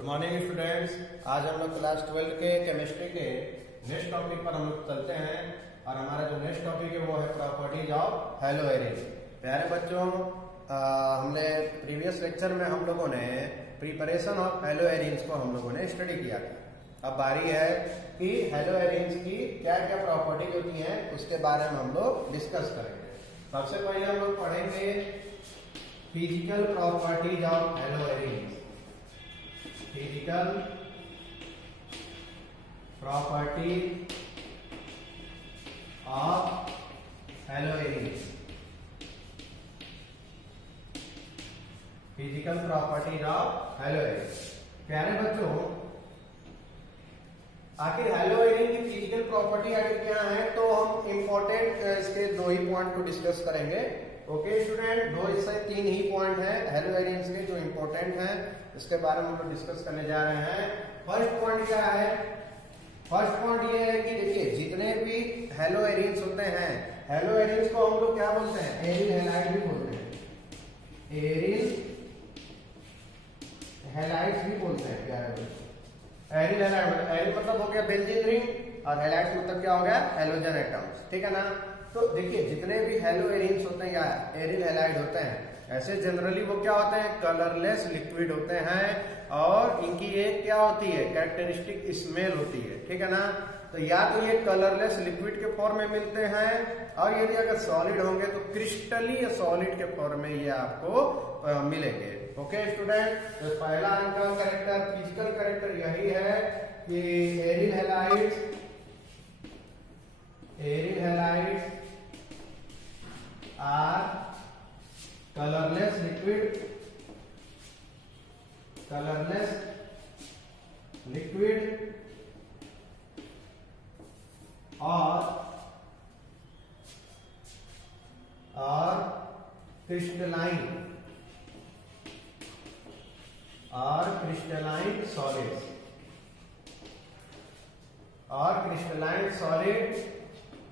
Good morning students. आज हम लोग क्लास 12 के केमिस्ट्री के नेक्स्ट टॉपिक पर हम लोग चलते हैं और हमारा जो नेक्स्ट टॉपिक है वो है प्रॉपर्टीज ऑफ हैलोएरिन। प्यारे बच्चों, हमने प्रीवियस लेक्चर में हम लोगों ने प्रिपरेशन ऑफ हैलोएरिन्स को हम लोगों ने स्टडी किया था। अब बारी है कि हैलोएरिन्स की क्या क्या प्रॉपर्टीज होती हैं उसके बारे में हम लोग डिस्कस करेंगे। सबसे पहले हम लोग पढ़ेंगे physical properties of haloarenes. Physical property of haloarenes. Physical properties of haloarenes. प्यारे बच्चों, आखिर हैलोएरिन की फिजिकल प्रॉपर्टी आखिर क्या है, तो हम इंपॉर्टेंट इसके दो ही पॉइंट को डिस्कस करेंगे। ओके स्टूडेंट, दो से तीन ही पॉइंट हैं हैलोएरिन्स के जो इंपॉर्टेंट हैं, इसके बारे में हम लोग डिस्कस करने जा रहे हैं। फर्स्ट पॉइंट क्या है? फर्स्ट पॉइंट ये है कि देखिए, जितने भी हैलोएरिन्स होते हैं, हैलोएरिन्स को हम लोग क्या बोलते हैं? एरिल हैलाइड भी बोलते हैं। एरिल हैलाइड्स भी बोलते हैं। क्या है? Aryl halide. एरिल मतलब हो गया बेंजीन रिंग और हैलाइड्स मतलब क्या हो गया? Halogen atoms. ठीक है ना? तो देखिए, जितने भी हैलोएरिन्स होते हैं या एरिल हैलाइड होते हैं, ऐसे जनरली वो क्या होते हैं? कलरलेस लिक्विड होते हैं और इनकी एक क्या होती है? कैरेक्टरिस्टिक स्मेल होती है। ठीक है ना? तो या तो ये कलरलेस लिक्विड के फॉर्म में मिलते हैं और यदि अगर सॉलिड होंगे तो क्रिस्टली सॉलिड के फॉर्म में ये आपको मिलेंगे। ओके स्टूडेंट, तो पहला इनका कैरेक्टर, फिजिकल कैरेक्टर यही है कि aryl halides are colourless liquid और crystalline solid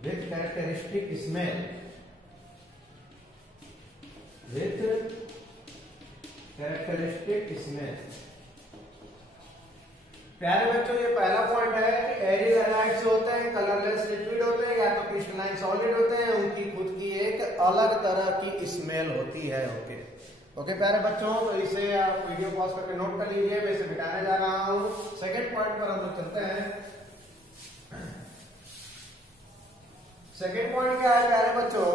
with characteristic smell, प्यारे बच्चों, ये पहला पॉइंट है कि एरिल हैलाइड्स होते हैं, कलरलेस लिक्विड होते हैं या तो क्रिस्टलाइन सॉलिड होते हैं, उनकी खुद की एक अलग तरह की स्मेल होती है। ओके प्यारे बच्चों, तो इसे आप वीडियो पॉज करके नोट कर लीजिए। मैं इसे बिठाने जा रहा हूं। सेकेंड पॉइंट पर हम लोग चलते हैं। सेकेंड पॉइंट क्या है प्यारे बच्चों?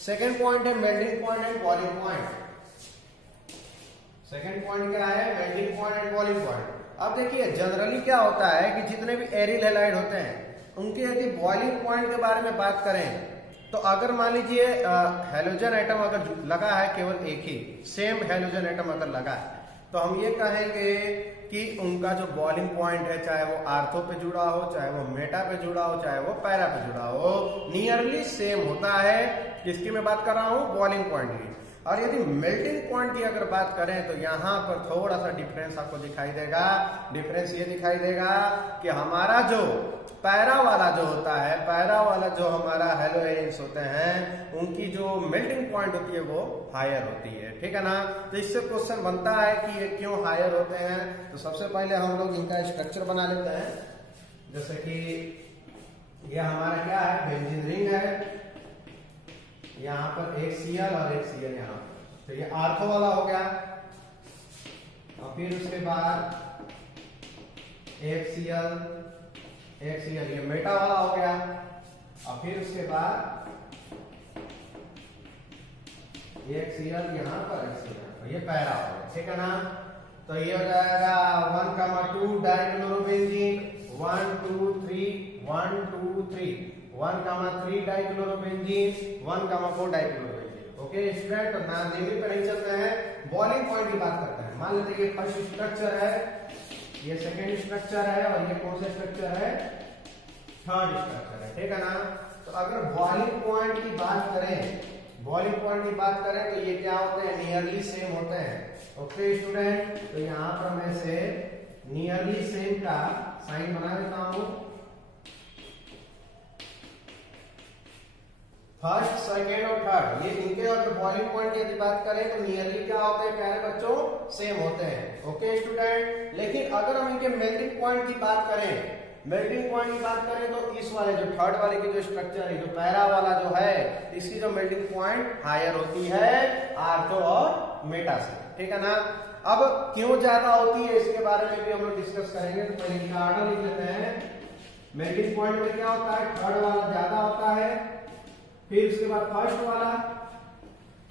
सेकेंड पॉइंट है melting point and boiling point. Second point क्या है? Melting point and boiling point. अब देखिए, जनरली क्या होता है कि जितने भी एरिल हैलाइड होते हैं, उनके यदि बॉइलिंग पॉइंट के बारे में बात करें तो अगर मान लीजिए हैलोजन एटम अगर लगा है, केवल एक ही सेम हैलोजन एटम अगर लगा है, तो हम ये कहेंगे कि उनका जो बॉइलिंग पॉइंट है, चाहे वो आर्थो पे जुड़ा हो, चाहे वो मेटा पे जुड़ा हो, चाहे वो पैरा पे जुड़ा हो, नियरली सेम होता है। किसकी मैं बात कर रहा हूं? बॉइलिंग पॉइंट की। और यदि मेल्टिंग पॉइंट की अगर बात करें तो यहां पर थोड़ा सा डिफरेंस आपको दिखाई देगा। डिफरेंस ये दिखाई देगा कि हमारा जो पैरा वाला जो होता है, पैरा वाला जो हमारा हैलोएरिन्स होते हैं, उनकी जो मेल्टिंग पॉइंट होती है वो हायर होती है। ठीक है ना? तो इससे क्वेश्चन बनता है कि ये क्यों हायर होते हैं। तो सबसे पहले हम लोग इनका स्ट्रक्चर बना लेते हैं। जैसे कि ये हमारा क्या है? बेंजीन रिंग है। यहाँ पर एक Cl और एक Cl यहाँ पर, तो ये आर्थो वाला हो गया। और फिर उसके बाद एक Cl ये मेटा वाला हो गया। और फिर उसके बाद एक Cl यहाँ पर, एक Cl यहाँ पर, ये पैरा हो गया। ठीक है ना? तो ये हो जाएगा 1,2 dichlorobenzene, 1 2 3 1 2 3 1,3 dichlorobenzene, 1,4 dichlorobenzene. Okay student, तो नाम नेमी पे नहीं चलते हैं, बॉइलिंग पॉइंट की बात करते हैं। मान लेते हैं ये फर्स्ट स्ट्रक्चर है, ये सेकेंड स्ट्रक्चर है और ये कौन सा स्ट्रक्चर है? थर्ड स्ट्रक्चर है। ठीक है ना? तो अगर बॉइलिंग पॉइंट की बात करें तो ये क्या होते हैं? नियरली सेम होते हैं। ओके स्टूडेंट, तो यहां पर मैं से नियरली सेम का साइन बना देता हूं। फर्स्ट, सेकेंड और थर्ड, ये इनके अगर बॉइलिंग पॉइंट की यदि बात करें तो नियरली क्या होते हैं प्यारे बच्चों, सेम होते हैं। ओके स्टूडेंट, लेकिन अगर हम इनके मेल्टिंग पॉइंट की बात करें, मेल्टिंग पॉइंट की बात करें तो इस वाले जो थर्ड वाले की जो स्ट्रक्चर है, जो पैरा वाला जो है, इसकी जो मेल्टिंग पॉइंट हायर होती है आर्थो और मेटा से, ठीक है ना। अब क्यों ज्यादा होती है इसके बारे में भी हम लोग डिस्कस करेंगे। तो पहले इनका ऑर्डर लिख लेते हैं। मेल्टिंग पॉइंट में क्या होता है, थर्ड वाला ज्यादा होता है, फिर उसके बाद फर्स्ट वाला,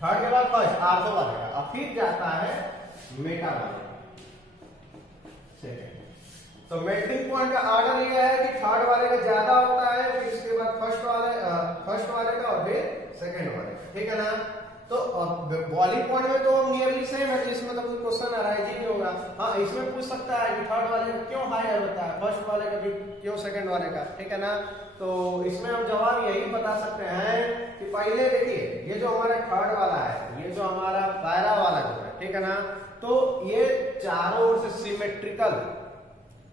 थर्ड के बाद फर्स्ट आर्थो वाले का, और फिर जाता है मेटा वाले सेकेंड। तो मेल्टिंग पॉइंट का ऑर्डर ये है कि थर्ड वाले का ज्यादा होता है, फिर उसके बाद फर्स्ट वाले का और फिर सेकेंड वाले का, ठीक है ना। तो बॉइलिंग पॉइंट में तो नियरली सेम है, इसमें तो कोई क्वेश्चन अराइज ही नहीं होगा। हाँ, इसमें पूछ सकता है कि थर्ड वाले का क्यों हायर होता है, फर्स्ट वाले का क्यों सेकंड वाले का, ठीक है ना। तो इसमें हम जवाब यही बता सकते हैं कि पहले देखिए, ये जो हमारा थर्ड वाला है, ये जो हमारा पैरा वाला जो है, ठीक है ना, तो ये चारों ओर से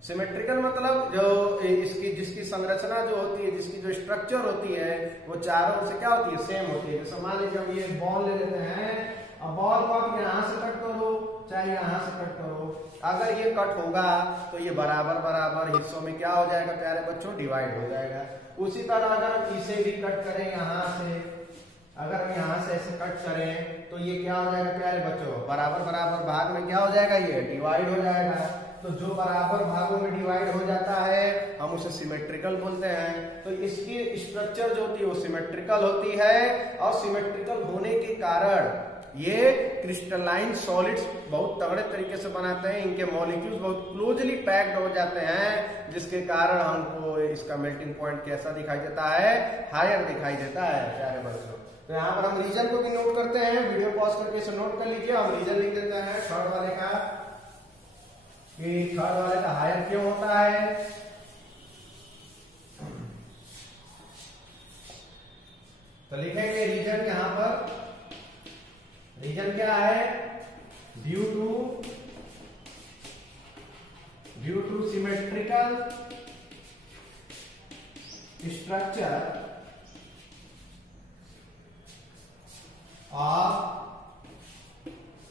सिमेट्रिकल मतलब जो इसकी जिसकी संरचना जो होती है, जिसकी जो स्ट्रक्चर होती है, वो चारों ओर से क्या होती है, सेम होती है। जैसे मान लीजिए हम ये बॉल ले लेते हैं, अब बॉल को आप यहाँ से कट करो चाहे यहाँ से कट करो, अगर ये कट होगा तो ये बराबर हिस्सों में क्या हो जाएगा प्यारे बच्चों, डिवाइड हो जाएगा। उसी तरह अगर हम इसे भी कट करें यहाँ से, अगर हम यहाँ से ऐसे कट करें तो ये क्या हो जाएगा प्यारे बच्चों, बराबर भाग में क्या हो जाएगा, ये डिवाइड हो जाएगा। तो जो बराबर भागों में डिवाइड हो जाता है हम उसे सिमेट्रिकल बोलते हैं। तो इसकी स्ट्रक्चर जो होती है वो सिमेट्रिकल होती है, और सिमेट्रिकल होने के कारण ये क्रिस्टलाइन सॉलिड्स बहुत तगड़े तरीके से बनाते हैं, इनके मॉलिक्यूल्स बहुत क्लोजली पैक्ड हो जाते हैं, जिसके कारण हमको इसका मेल्टिंग पॉइंट कैसा दिखाई देता है, हायर दिखाई देता है प्यारे बच्चों। तो यहाँ पर हम रीजन को भी नोट करते हैं, वीडियो पॉज करके इसे नोट कर लीजिए। हम रीजन लिख देते हैं थर्ड वाले का, कि थर्ड वाले का हायर क्यों होता है। तो लिखेंगे रीजन, यहां पर रीजन क्या है, due two symmetrical structure of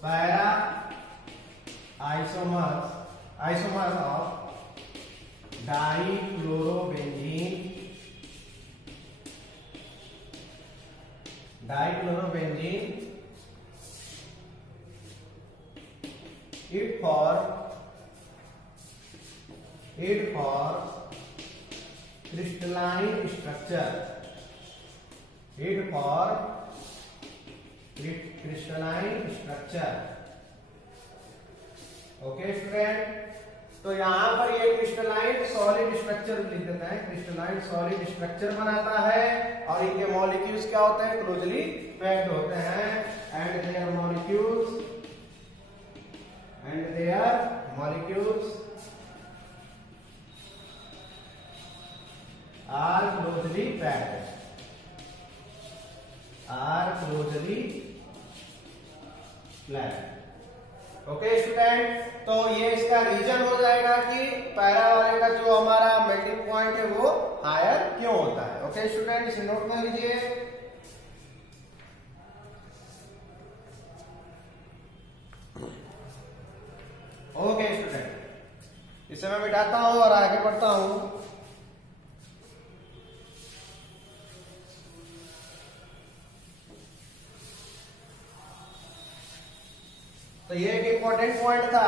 para isomers of dichlorobenzene it for crystalline structure, okay student. तो यहाँ पर ये क्रिस्टलाइन सॉलिड स्ट्रक्चर लिख देते हैं, क्रिस्टलाइन सॉलिड स्ट्रक्चर बनाता है, और इनके मॉलिक्यूल्स क्या होते हैं, क्लोजली पैक्ड होते हैं, and their molecules are closely packed, okay student. तो ये इसका रीजन हो जाएगा कि पैरा वाले का जो हमारा मेल्टिंग पॉइंट है वो हायर क्यों होता है। ओके स्टूडेंट, इसे नोट कर लीजिए। ओके स्टूडेंट, इसे मैं मिटाता हूं और आगे बढ़ता हूं। तो ये एक इंपॉर्टेंट पॉइंट था।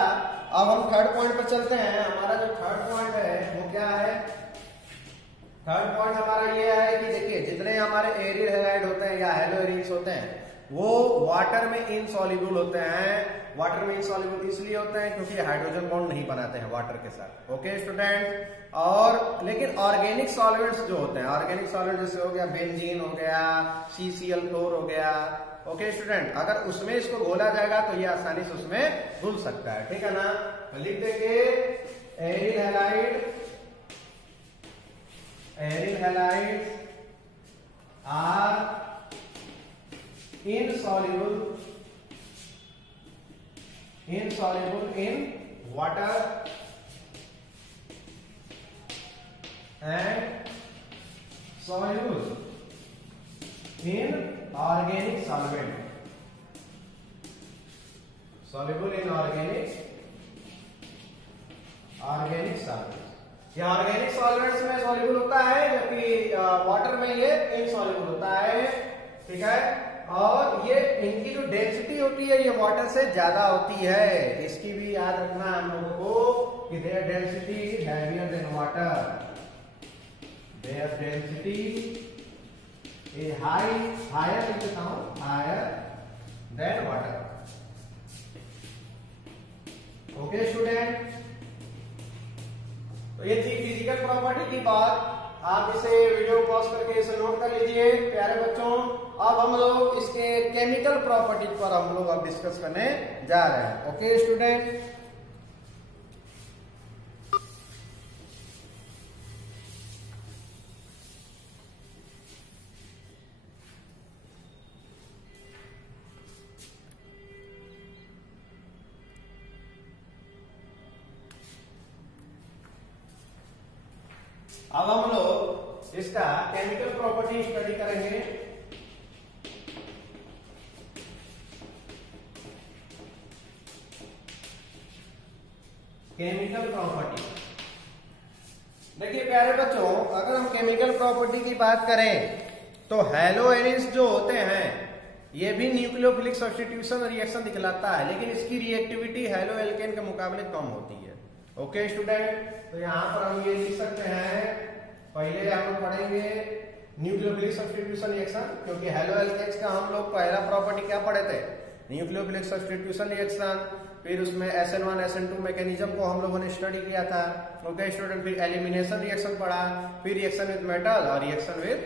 अब हम थर्ड पॉइंट पर चलते हैं। हमारा जो थर्ड पॉइंट है वो क्या है, थर्ड पॉइंट हमारा ये है कि देखिए, जितने हमारे एरियल हैलाइड होते हैं या हेलो एरिल्स होते हैं वो वाटर में इनसॉल्युबल होते हैं। वाटर में इनसॉल्युबल इसलिए होते हैं क्योंकि हाइड्रोजन बॉन्ड नहीं बनाते हैं वाटर के साथ। Okay student. और लेकिन ऑर्गेनिक सॉल्वेंट्स जो होते हैं, ऑर्गेनिक सॉल्वेंट जैसे हो गया बेंजीन हो गया, CCl4 हो गया, ओके स्टूडेंट, अगर उसमें इसको घोला जाएगा तो ये आसानी से उसमें घुल सकता है, ठीक है ना। तो लिख देंगे aryl halide are insoluble in water and soluble in organic solvent, soluble in organic solvent. ये ऑर्गेनिक सॉल्वेंट्स में सॉल्युबल होता है, जबकि वाटर में ये इनसॉल्युबल होता है, ठीक है। और ये इनकी जो डेंसिटी होती है ये वाटर से ज्यादा होती है, इसकी भी याद रखना हम लोगों को कि their density is heavier than water, their density is higher लिख देता हूं, higher than water. Okay student, तो ये थी फिजिकल प्रॉपर्टी की बात। आप इसे वीडियो पॉज करके इसे नोट कर लीजिए प्यारे बच्चों। अब हम लोग इसके केमिकल प्रॉपर्टीज पर हम लोग अब डिस्कस करने जा रहे हैं। ओके स्टूडेंट, अब हम लोग इसका केमिकल प्रॉपर्टी स्टडी करेंगे। केमिकल प्रॉपर्टी, देखिए प्यारे बच्चों, अगर हम केमिकल प्रॉपर्टी की बात करें तो हैलोएनिन्स जो होते हैं ये भी न्यूक्लियोफिलिक सब्स्टिट्यूशन रिएक्शन दिखलाता है, लेकिन इसकी रिएक्टिविटी हैलो एल्केन के मुकाबले कम होती है। ओके स्टूडेंट, तो यहां पर हम ये लिख सकते हैं, पहले हम लोग पढ़ेंगे न्यूक्लियोफिलिक सब्स्टिट्यूशन रिएक्शन, क्योंकि हैलो एल्केन्स का हम लोग पहला प्रॉपर्टी क्या पढ़े थे, न्यूक्लियोफिलिक सब्स्टिट्यूशन रिएक्शन। फिर उसमें SN1 SN2 मैकेनिज्म को हम लोगों ने स्टडी किया था। ओके स्टूडेंट, फिर एलिमिनेशन रिएक्शन पढ़ा, फिर रिएक्शन विद मेटल और रिएक्शन विद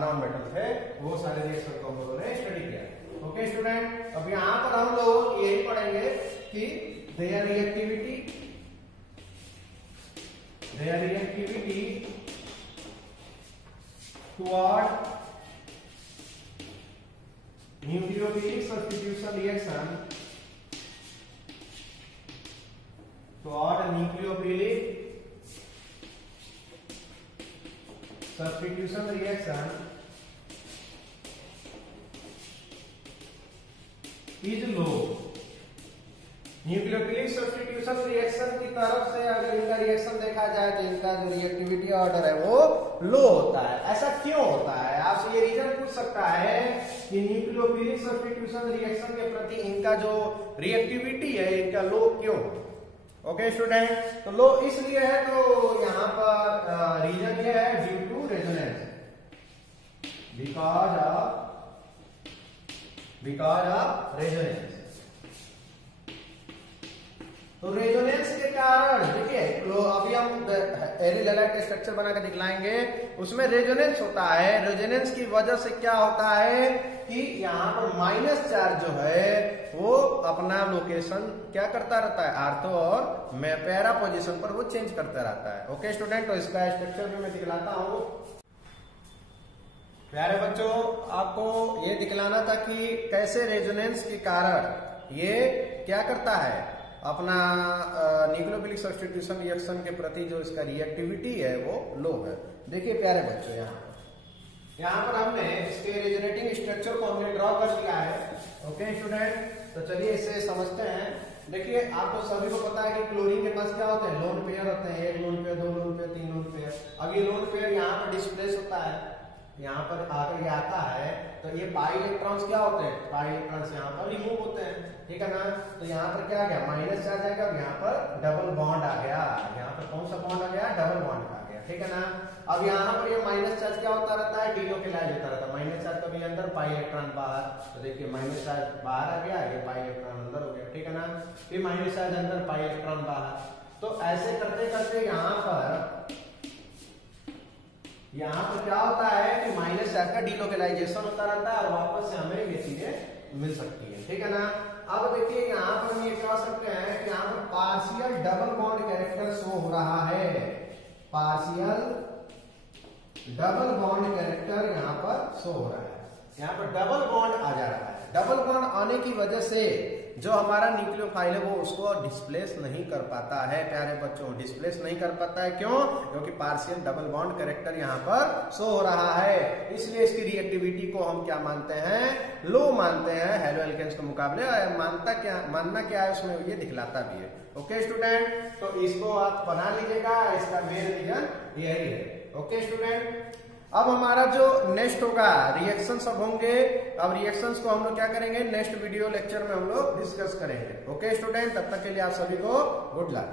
नॉन मेटल थे, वो सारे रिएक्शन को हम लोगों ने स्टडी किया। ओके स्टूडेंट, अब यहाँ पर हम लोग यही पढ़ेंगे कि there reactivity toward nucleophilic substitution reaction, toward nucleophilic substitution reaction is low। Nucleophilic substitution reaction की तरफ से अगर इनका रिएक्शन देखा जाए तो इनका जो रिएक्टिविटी ऑर्डर है वो लो होता है। ऐसा क्यों होता है, आपसे ये रीजन पूछ सकता है कि न्यूक्लियोफिलिक सब्स्टिट्यूशन रिएक्शन के प्रति इनका जो रिएक्टिविटी है इनका लो क्यों। ओके स्टूडेंट, तो लो इसलिए है, तो यहाँ पर रीजन ये है due to resonance, because of resonance. तो रेजोनेंस के कारण देखिए, अभी हम एरिल हैलाइड का स्ट्रक्चर बनाकर दिखलाएंगे, उसमें रेजोनेंस होता है। रेजोनेंस की वजह से क्या होता है कि यहाँ पर माइनस चार्ज जो है वो अपना लोकेशन क्या करता रहता है, आर्थो और पैरा पोजीशन पर वो चेंज करता रहता है। ओके स्टूडेंट, तो इसका स्ट्रक्चर भी मैं दिखलाता हूँ प्यारे बच्चों। आपको ये दिखलाना था कि कैसे रेजोनेंस के कारण ये क्या करता है, अपना न्यूक्लियोफिलिक सब्स्टिट्यूशन रिएक्शन के प्रति जो इसका रिएक्टिविटी है वो लो है। देखिए प्यारे बच्चों, यहाँ पर हमने इसके रेजोनेटिंग स्ट्रक्चर को हमने ड्रॉ कर दिया है। ओके स्टूडेंट, तो चलिए इसे समझते हैं। देखिए, आपको सभी को पता है कि क्लोरीन के पास क्या होते हैं, लोन पेयर होते हैं, एक लोन पेयर, दो लोन पेयर, तीन लोन पेयर। अब ये लोन पेयर यहाँ पर डिस्प्लेस होता है, यहाँ पर आकर ये आता है, तो ये पाई इलेक्ट्रॉन्स क्या होते हैं, पाई इलेक्ट्रॉन्स यहाँ पर रिमूव होते हैं, ठीक है ना। तो यहाँ पर क्या आ गया, माइनस चार्ज आएगा, यहाँ पर डबल बॉन्ड आ गया, यहाँ पर कौन सा बॉन्ड आ गया, डबल बॉन्ड आ गया, ठीक है ना। अब यहाँ पर ये माइनस चार्ज क्या होता रहता है, डिलोकेलाइज होता रहता है। माइनस चार्ज कभी अंदर, पाई इलेक्ट्रॉन बाहर, तो देखिए माइनस चार्ज बाहर आ गया, ये पाई इलेक्ट्रॉन अंदर हो गया, ठीक है ना। फिर माइनस चार्ज अंदर, पाई इलेक्ट्रॉन बाहर। तो ऐसे करते करते यहाँ पर क्या होता है कि माइनस चार्ज का डिलोकेलाइजेशन होता रहता है और वापस से हमें ये चीजें मिल सकती है, ठीक है ना। अब देखिए यहाँ पर हम ये कह सकते हैं कि यहाँ पर partial double bond character show हो रहा है, पार्शियल डबल बॉन्ड कैरेक्टर यहाँ पर शो हो रहा है, यहाँ पर डबल बॉन्ड आ जा रहा है। डबल बॉन्ड आने की वजह से जो हमारा न्यूक्लियोफाइल है वो उसको डिस्प्लेस नहीं कर पाता है प्यारे बच्चों, डिस्प्लेस नहीं कर पाता है। क्यों? क्योंकि पार्शियल डबल बॉन्ड कैरेक्टर यहाँ पर शो हो रहा है, इसलिए इसकी रिएक्टिविटी को हम क्या मानते हैं? लो मानते हैं हेलो एल्केन्स के मुकाबले। मानना क्या है उसमें, ये दिखलाता भी है। ओके स्टूडेंट, तो इसको आप बना लीजिएगा, इसका मेन रीजन यही है। ओके स्टूडेंट, अब हमारा जो नेक्स्ट होगा रिएक्शन सब होंगे। अब रिएक्शंस को हम लोग क्या करेंगे, नेक्स्ट वीडियो लेक्चर में हम लोग डिस्कस करेंगे। ओके स्टूडेंट, तब तक के लिए आप सभी को गुड लक।